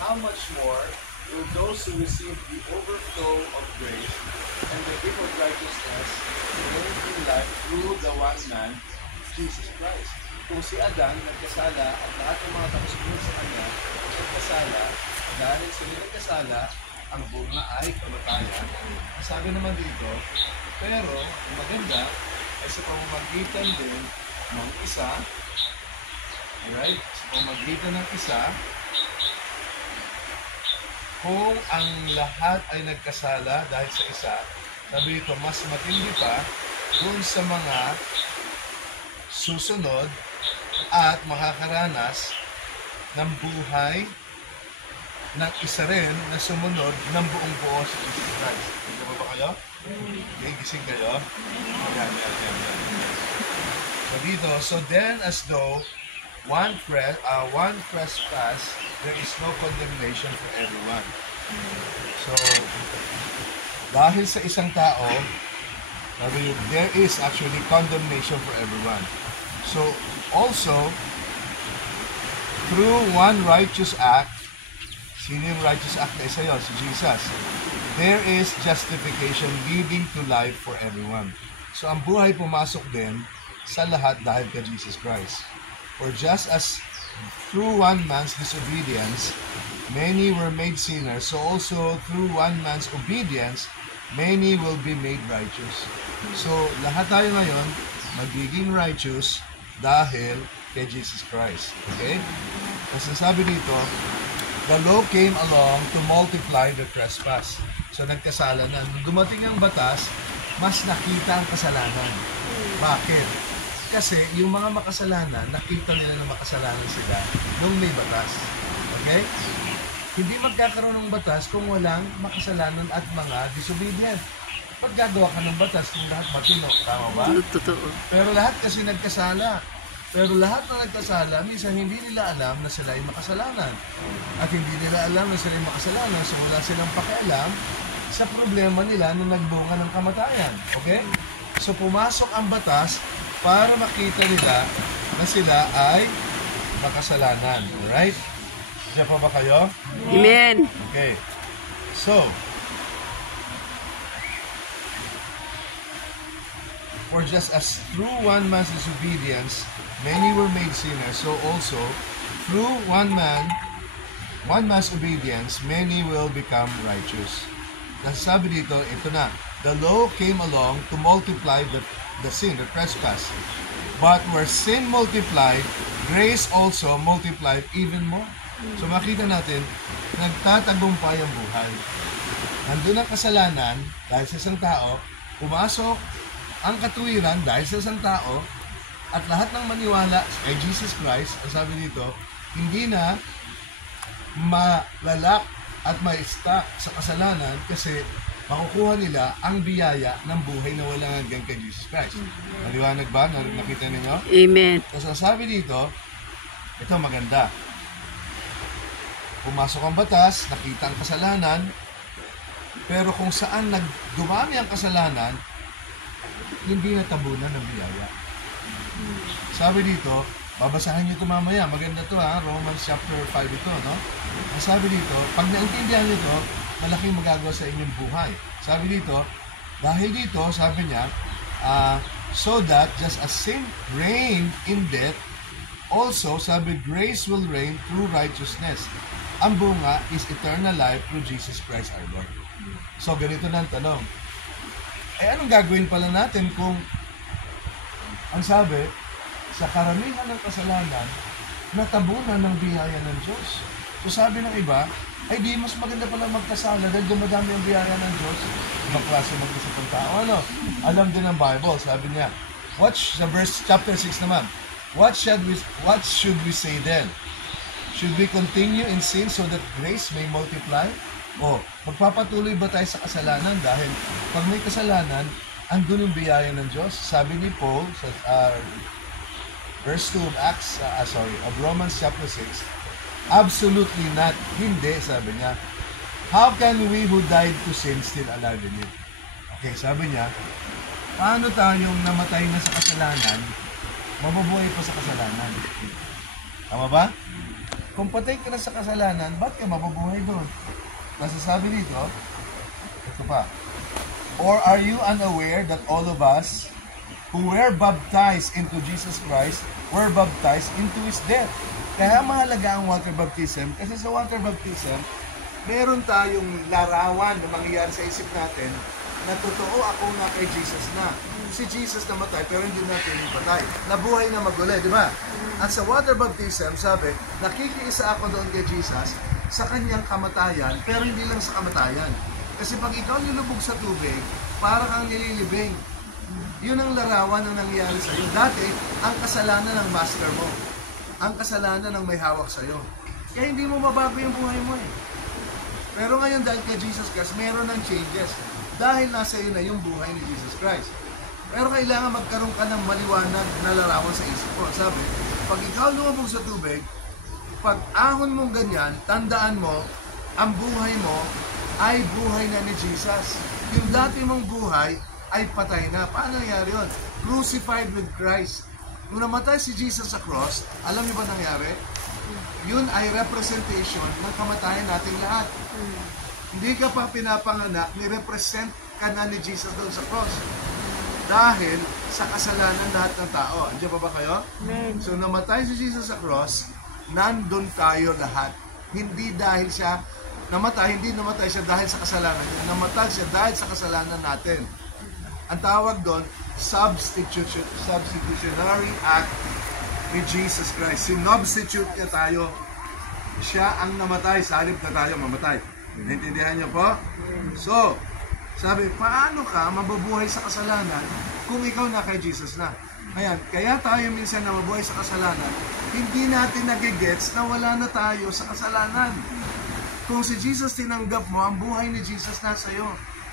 how much more will those who receive the overflow of grace and the gift of righteousness reign in life through the one man, Jesus Christ. Kung si Adan nagkasala at lahat ng mga tapusunod sa kanya nagkasala, dahil sila nagkasala, ang bunga ay kamatayan. Sabi naman dito, pero maganda ay sa pamamagitan din ng isa, alright? Sa pamamagitan ng isa, kung ang lahat ay nagkasala dahil sa isa, sabi dito, mas matindi pa dun sa mga susunod at makakaranas ng buhay ng isa rin na sumunod ng buong buo sa Jesus Christ. Hindi ba kayo? Okay, gising kayo? Ayan. So dito, so then as though one trespass, there is no condemnation for everyone. So, dahil sa isang tao, there is actually condemnation for everyone. So, also, through one righteous act, sino yung righteous act na isa yun? Si Jesus. There is justification leading to life for everyone. So, ang buhay pumasok din sa lahat dahil kay Jesus Christ. For just as through one man's disobedience, many were made sinners, so also through one man's obedience, many will be made righteous. So, lahat tayo ngayon magiging righteous dahil kay Jesus Christ. Okay? Kasi sabi dito, the law came along to multiply the trespass. So, nagkasala na. Nung dumating ang batas, mas nakita ang kasalanan. Bakit? Kasi yung mga makasalanan, nakita nila na makasalanan sila nung may batas. Okay? Hindi magkakaroon ng batas kung walang makasalanan at mga disobedient. Pag gagawa ka ng batas kung lahat matino, tama ba? Totoo. Pero lahat kasi nagkasala. Pero lahat na nagkasala, minsan hindi nila alam na sila ay makasalanan. At hindi nila alam na sila ay makasalanan, so wala silang pakialam sa problema nila na nagbunga ng kamatayan. Okay? So pumasok ang batas para makita nila na sila ay makasalanan. Alright? Diyan pa ba kayo? Amen. Okay. So, for just as through one man's disobedience, many were made sinners, so also through one man's obedience, many will become righteous. Nasabi dito, ito na, the law came along to multiply the sin, the trespass. But where sin multiplied, grace also multiplied even more. So makita natin, nagtatagumpay ang buhay. Nandun ang kasalanan dahil sa isang tao, pumasok ang katuwiran dahil sa isang tao, at lahat ng maniwala kay Jesus Christ, ang sabi dito, hindi na malalak at ma-stuck sa kasalanan kasi makukuha nila ang biyaya ng buhay na walang hanggang kay Jesus Christ. Maliwanag ba? Nakita ninyo? Amen. Kasi ang sabi dito, ito maganda. Pumasok ang batas, nakita ang kasalanan, pero kung saan dumami ang kasalanan, hindi natabunan ng biyaya. Sabi dito, babasahin nyo ito mamaya, maganda ito ha, Romans chapter 5 ito, no? Ang sabi dito, pag naintindihan nyo ito, malaking magagawa sa inyong buhay. Sabi dito, dahil dito, sabi niya, so that just as sin reigned in death, also, sabi, grace will reign through righteousness. Ang bunga is eternal life through Jesus Christ our Lord. So, ganito na ang tanong. Anong gagawin pala natin kung, ang sabi, sa karamihan ng kasalanan, natabunan ng biyaya ng Diyos. So, sabi ng iba, ay di mas maganda pala magkasala dahil dumadami ang biyaya ng Diyos. Ibang klase mag-isip ng tao. Ano? Alam din ng Bible. Sabi niya, sa verse chapter 6 naman, what should we say then? Should we continue in sin so that grace may multiply? O, magpapatuloy ba tayo sa kasalanan? Dahil pag may kasalanan, andun yung biyaya ng Diyos. Sabi ni Paul sa verse 2 of Romans chapter 6, absolutely not. Hindi, sabi niya. How can we who died to sin still alive in it? Okay, sabi niya, paano tayong namatay na sa kasalanan, mabubuhay pa sa kasalanan? Tama ba? Kung patay ka na sa kasalanan, ba't ka mabubuhay doon? Nasasabi dito, ito pa. Or are you unaware that all of us who were baptized into Jesus Christ were baptized into His death? Kaya mahalaga ang water baptism kasi sa water baptism, meron tayong larawan na mangyayari sa isip natin na totoo ako nga kay Jesus na. Si Jesus namatay pero hindi natin yung patay. Nabuhay na magulay, di ba? At sa water baptism, sabi, nakikiisa ako doon kay Jesus sa kanyang kamatayan pero hindi lang sa kamatayan. Kasi pag ikaw nilubog sa tubig, para kang nililibing. Yun ang larawan na nangyayari sa iyo. Dati, ang kasalanan ng master mo. Ang kasalanan ng may hawak sa iyo. Kaya hindi mo mabago yung buhay mo eh. Pero ngayon dahil kay Jesus Christ, meron ng changes. Dahil nasa iyo na yung buhay ni Jesus Christ. Pero kailangan magkaroon ka ng maliwanag na larawan sa isip mo. Sabi, pag ikaw lumabog sa tubig, pag ahon mong ganyan, tandaan mo, ang buhay mo ay buhay na ni Jesus. Yung dati mong buhay ay patay na. Paano nangyari yun? Crucified with Christ. Nung namatay si Jesus sa cross, alam niyo ba nangyari? Yun ay representation ng kamatayan nating lahat. Hindi ka pa pinapanganak, ni-represent ka na ni Jesus doon sa cross. Dahil sa kasalanan lahat ng tao. Andiyan pa ba kayo? Amen. So namatay si Jesus sa cross, nandun tayo lahat. Hindi dahil siya namatay, hindi namatay siya dahil sa kasalanan niya. Namatay siya dahil sa kasalanan natin. Ang tawag doon, substitutionary act ni Jesus Christ. Sinubstitute niya tayo. Siya ang namatay, sa halip na tayo mamatay. Naintindihan niyo po? So, sabi, paano ka mabubuhay sa kasalanan kung ikaw na kay Jesus na? Ayan, kaya tayo minsan na mabuhay sa kasalanan, hindi natin nagigets na wala na tayo sa kasalanan. Kung si Jesus tinanggap mo, ang buhay ni Jesus nasa iyo.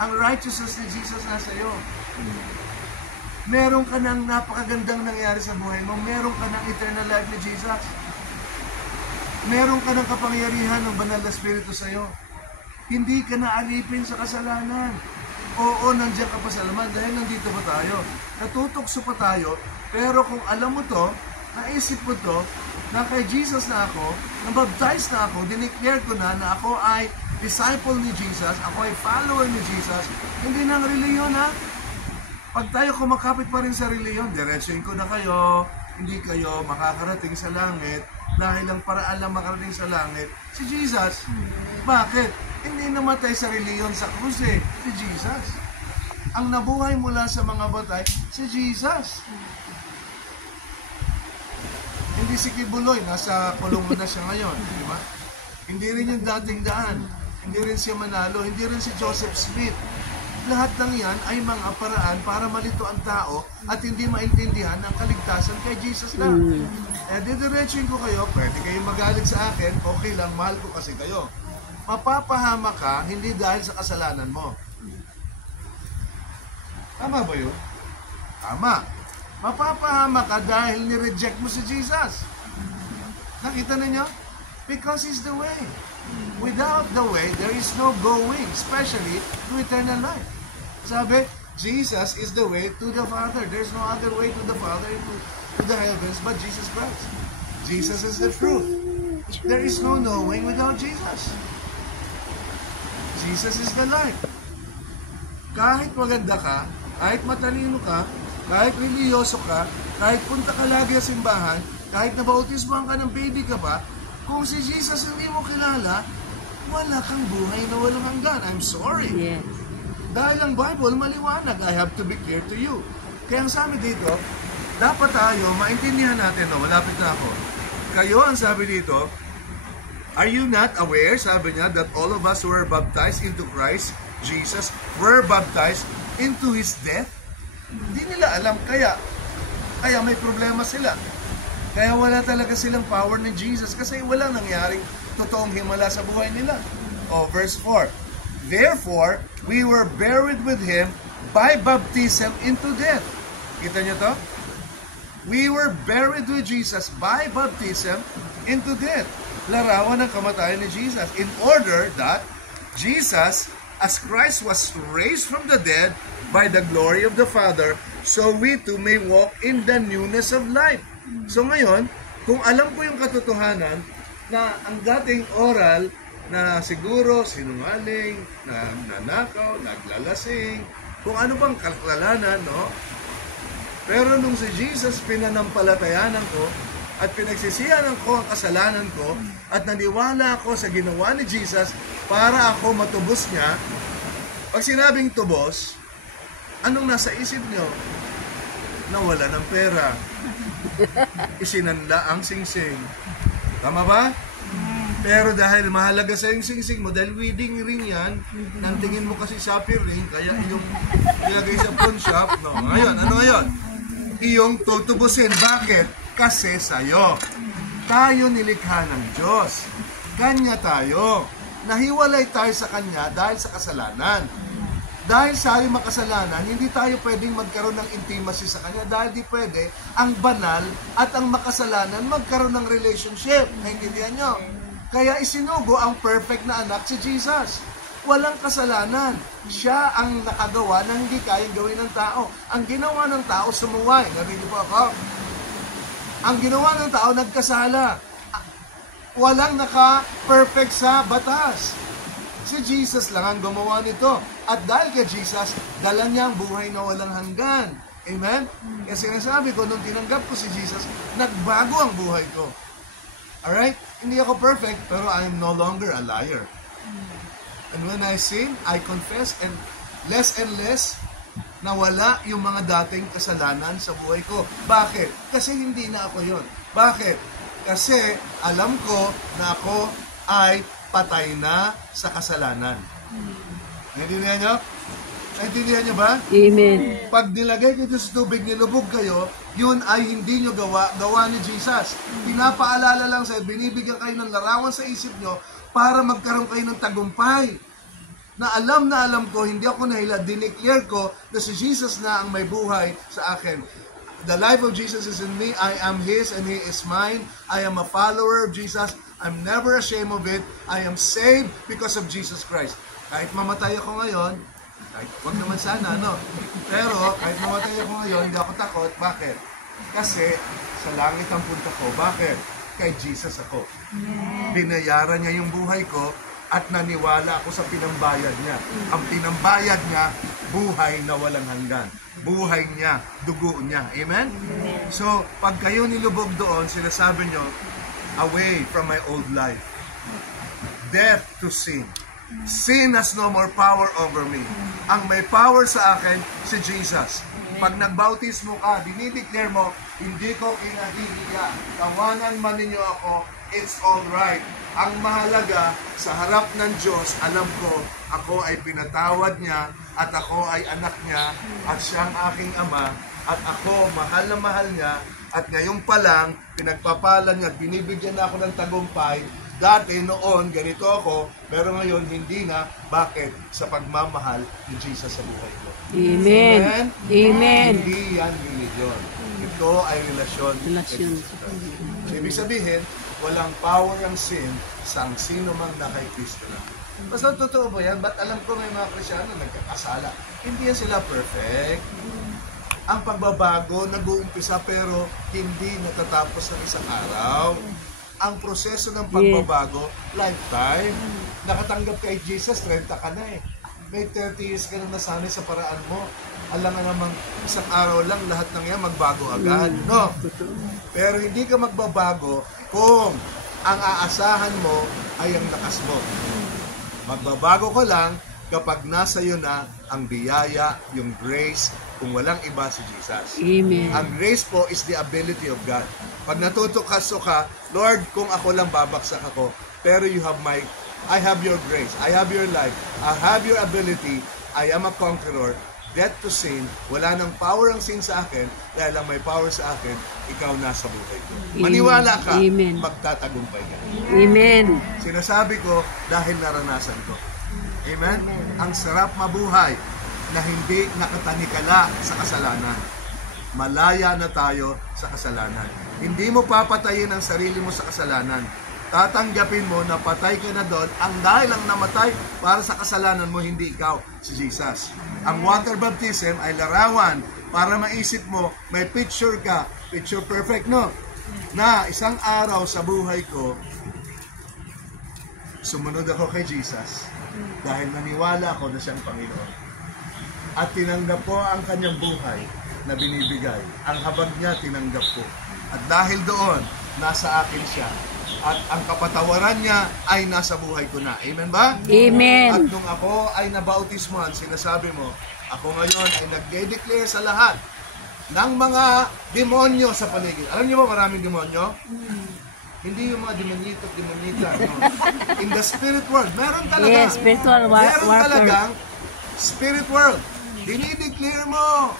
Ang righteousness ni Jesus nasa iyo. Meron ka ng napakagandang nangyari sa buhay mo. Meron ka ng eternal life ni Jesus. Meron ka ng kapangyarihan ng banal na Espiritu sa iyo. Hindi ka naalipin sa kasalanan. Oo, nandiyan ka pa sa laman dahil nandito pa tayo. Natutokso pa tayo. Pero kung alam mo to, naisip mo to, na kay Jesus na ako, nabaptize na ako, dineclare ko na ako ay disciple ni Jesus, ako ay follower ni Jesus, hindi na ang reliyon ha. Pag tayo kumakapit pa rin sa reliyon, diretsuin ko na kayo, hindi kayo makakarating sa langit, dahil ang paraan lang makarating sa langit, si Jesus. Bakit? Hindi namatay sa reliyon sa krus eh, si Jesus. Ang nabuhay mula sa mga batay, si Jesus. Hindi si Kibuloy, nasa kulungan na siya ngayon, di ba? Hindi rin yung dating daan. Hindi rin si Manalo, hindi rin si Joseph Smith. Lahat ng yan ay mga paraan para malito ang tao at hindi maintindihan ang kaligtasan kay Jesus lang. Didiretsuin ko kayo, pwede kayong magalit sa akin, okay lang, mahal ko kasi kayo. Mapapahama ka, hindi dahil sa kasalanan mo. Tama ba yun? Tama. Mapapahama ka dahil ni-reject mo si Jesus. Nakita ninyo? Because He's the way. Without the way, there is no going, especially to eternal life. Sabi, Jesus is the way to the Father. There's no other way to the Father, to the heavens, but Jesus Christ. Jesus is the truth. There is no knowing without Jesus. Jesus is the life. Kahit maganda ka, kahit matalino ka, kahit religyoso ka, kahit punta ka lagi sa simbahan, kahit nabautismohan ka ng baby ka pa, kung si Jesus hindi mo kilala, wala kang buhay na walang hanggan. I'm sorry. Yes. Dahil ang Bible maliwanag, I have to be clear to you. Kaya ang sabi dito, dapat tayo maintindihan natin, no, malapit na ako. Kayo, ang sabi dito, are you not aware, sabi niya, that all of us who were baptized into Christ, Jesus, were baptized into His death? Hindi nila alam, kaya may problema sila. Kaya wala talaga silang power ni Jesus kasi wala nangyaring totoong himala sa buhay nila. Verse 4. Therefore, we were buried with Him by baptism into death. Kita niyo to? We were buried with Jesus by baptism into death. Larawan ng kamatayan ni Jesus. In order that Jesus, as Christ was raised from the dead by the glory of the Father, so we too may walk in the newness of life. So ngayon, kung alam ko yung katotohanan na ang dating oral na siguro sinungaling, nanakaw, naglalasing, kung ano bang kasalanan, no? Pero nung si Jesus pinanampalatayanan ko at pinagsisiyanan ko ang kasalanan ko at naniwala ako sa ginawa ni Jesus para ako matubos niya, pag sinabing tubos, anong nasa isip nyo? Nawala ng pera. Isinanla ang singsing. Tama ba? Pero dahil mahalaga sa yung singsing mo, dahil wedding ring yan, nang tingin mo kasi sapphire ring, kaya yung nilagay sa pawn shop, no? Ngayon, ano ngayon? Iyong tutubusin. Bakit? Kasi sa'yo. Tayo nilikha ng Diyos. Kanya tayo. Nahiwalay tayo sa Kanya dahil sa kasalanan. Dahil sa iyong makasalanan, hindi tayo pwedeng magkaroon ng intimacy sa Kanya dahil di pwede ang banal at ang makasalanan magkaroon ng relationship. Naintindihan nyo? Kaya isinugo ang perfect na anak si Jesus. Walang kasalanan. Siya ang nakagawa na hindi kayang gawin ng tao. Ang ginawa ng tao, sumuway. Narinig po ako? Ang ginawa ng tao, nagkasala. Walang naka-perfect sa batas. Si Jesus lang ang gumawa nito. At dahil kay Jesus, dala niya ang buhay na walang hanggan. Amen? Kaya sinasabi ko, nung tinanggap ko si Jesus, nagbago ang buhay ko. Alright? Hindi ako perfect, pero I am no longer a liar. And when I sin, I confess and less nawala yung mga dating kasalanan sa buhay ko. Bakit? Kasi hindi na ako yon. Bakit? Kasi alam ko na ako ay patay na sa kasalanan. Naintindihan nyo? Naintindihan nyo ba? Amen. Pag nilagay kayo sa tubig, nilubog kayo, yun ay hindi nyo gawa ni Jesus. Pinapaalala lang sa'yo, binibigyan kayo ng larawan sa isip nyo para magkaroon kayo ng tagumpay. Na alam ko, hindi ako nahila, dineclare ko na si Jesus na ang may buhay sa akin. The life of Jesus is in me. I am His and He is mine. I am a follower of Jesus. I'm never ashamed of it. I am saved because of Jesus Christ. Kahit mamatay ako ngayon, kahit wag naman sana, no? Pero kahit mamatay ako ngayon, hindi ako takot. Bakit? Kasi sa langit ang punta ko. Bakit? Kay Jesus ako. Binayaran niya yung buhay ko at naniwala ako sa pinambayad niya. Ang pinambayad niya, buhay na walang hanggan. Buhay niya, dugo niya. Amen? So, pag kayo nilubog doon, sinasabi nyo, away from my old life. Death to sin. Sin has no more power over me. Ang may power sa akin, si Jesus. Pag nagbautismo ka, dinideclare mo, hindi ko kinahihiya. Tawanan man ninyo ako, it's all right. Ang mahalaga, sa harap ng Diyos, alam ko, ako ay pinatawad niya, at ako ay anak niya, at siyang aking ama, at ako mahal na mahal niya, at ngayon pa lang, pinagpapalan niya, binibigyan na ako ng tagumpay. Dati, noon, ganito ako, pero ngayon, hindi na. Bakit? Sa pagmamahal ni Jesus sa buhay ko. Amen. Amen? Amen. Hindi yan religion. Ito ay relasyon. Relasyon. So, ibig sabihin, walang power ang sin sa ang sino mang na kay Kristo na. Basta totoo ba yan? Ba't alam ko may mga Kristyano nagkakasala? Hindi yan sila perfect. Ang pagbabago nag-uumpisa pero hindi natatapos ng isang araw. Ang proseso ng pagbabago, lifetime. Nakatanggap kay Jesus, 30 ka na eh. May 30 years ka na nasanay sa paraan mo. Alam nga namang isang araw lang lahat ng yan magbago agad. No? Pero hindi ka magbabago kung ang aasahan mo ay ang lakas mo. Magbabago ko lang kapag nasa iyo na ang biyaya, yung grace, kung walang iba si Jesus. Amen. Ang grace po is the ability of God. Pag natutukaso ka, Lord, kung ako lang babaksak ako, pero I have your grace, I have your life, I have your ability, I am a conqueror. Death to sin, wala nang power ang sin sa akin, dahil lang may power sa akin, ikaw nasa buhay ko. Maniwala ka, Amen. magtatagumpay ka. Amen. Sinasabi ko dahil naranasan ko. Amen? Ang sarap mabuhay na hindi nakatanikala sa kasalanan. Malaya na tayo sa kasalanan. Hindi mo papatayin ang sarili mo sa kasalanan. Tatanggapin mo na patay ka na doon ang dahil ang namatay para sa kasalanan mo, hindi ikaw, si Jesus. Ang water baptism ay larawan para maisip mo, may picture ka, picture perfect, no? Na isang araw sa buhay ko, sumunod ako kay Jesus dahil naniwala ako na siyang Panginoon. At tinanggap ko ang kanyang buhay na binibigay. Ang habag niya, tinanggap ko. At dahil doon, nasa akin siya. At ang kapatawaran niya ay nasa buhay ko na. Amen ba? Amen. At nung ako ay nabautismohan, sinasabi mo, ako ngayon ay nagde-declare sa lahat ng mga demonyo sa paligid. Alam niyo ba maraming demonyo? Hindi yung mga demonita. No? In the spirit world, meron talaga. Yes, spiritual Meron warfare. talagang spirit world. Dinideclare mo.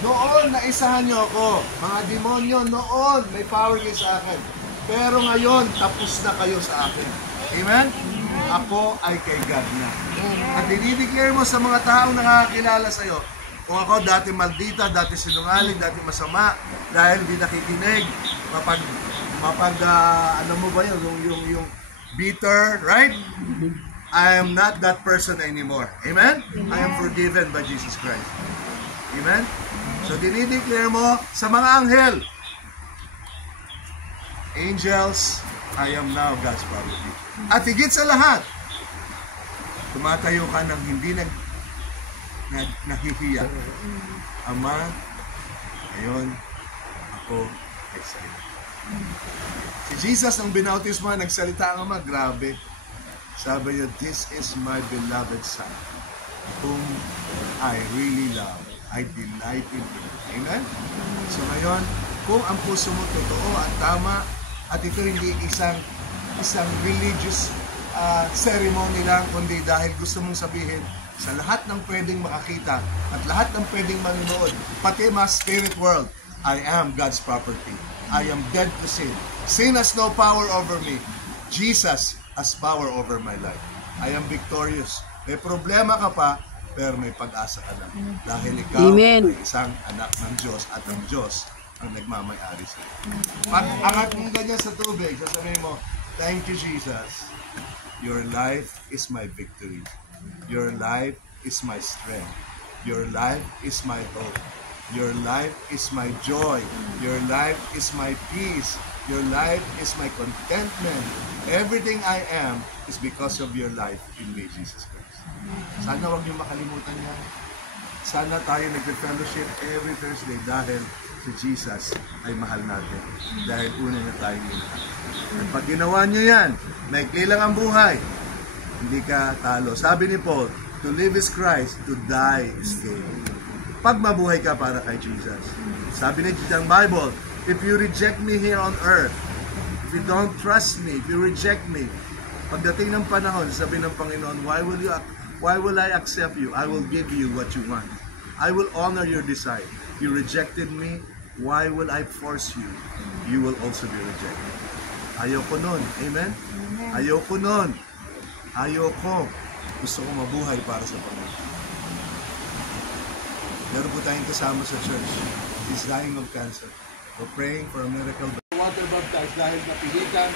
Noon, naisahan niyo ako. Mga demonyo, noon, may power kayo sa akin. Pero ngayon, tapos na kayo sa akin. Amen? Ako ay kay God na. At dinideclare mo sa mga taong nakakakilala sa'yo, kung ako dati maldita, dati sinungaling, dati masama, dahil di nakikinig, ano mo ba yun, yung bitter, right? I am not that person anymore. Amen? I am forgiven by Jesus Christ. Amen? So, dinideclare mo sa mga anghel, angels, I am now God's property. At higit sa lahat, tumatayo ka ng hindi nahihiya. Ama, ngayon, ako ay sa'yo. Si Jesus ang binautismo, nagsalita ang Ama, grabe. Sabi niya, this is my beloved Son, whom I really love. I delight in Him. Amen? So ngayon, kung ang puso mo totoo at tama, at ito hindi isang religious ceremony lang, kundi dahil gusto mong sabihin sa lahat ng pwedeng makakita at lahat ng pwedeng manonood, pati mga spirit world, I am God's property. I am dead to sin. Sin has no power over me. Jesus has power over my life. I am victorious. May problema ka pa, pero may pag-asa ka na. Dahil ikaw Amen. ay isang anak ng Diyos at ang Diyos ang nagmamay-ari sa iyo. Pag-angat mo ganyan sa tubig, sasabihin mo, thank you, Jesus. Your life is my victory. Your life is my strength. Your life is my hope. Your life is my joy. Your life is my peace. Your life is my contentment. Everything I am is because of your life in me, Jesus Christ. Sana wag niyo makalimutan yan. Sana tayo nag-fellowship every Thursday dahil si Jesus ay mahal natin. Dahil una na tayong minahal. At pag ginawa niyo yan, maikli lang ang buhay, hindi ka talo. Sabi ni Paul, to live is Christ, to die is gain. Pag mabuhay ka para kay Jesus. Sabi ni ng Bible, if you reject me here on earth, if you don't trust me, if you reject me, pagdating ng panahon, sabi ng Panginoon, why will I accept you? I will give you what you want. I will honor your desire. You rejected me, why will I force you? You will also be rejected. Ayoko nun. Amen? Ayoko nun. Ayoko. Gusto ko mabuhay para sa Panginoon. Meron po tayong kasama sa church. He's dying of cancer. We're praying for a miracle. Water baptized dahil napilitan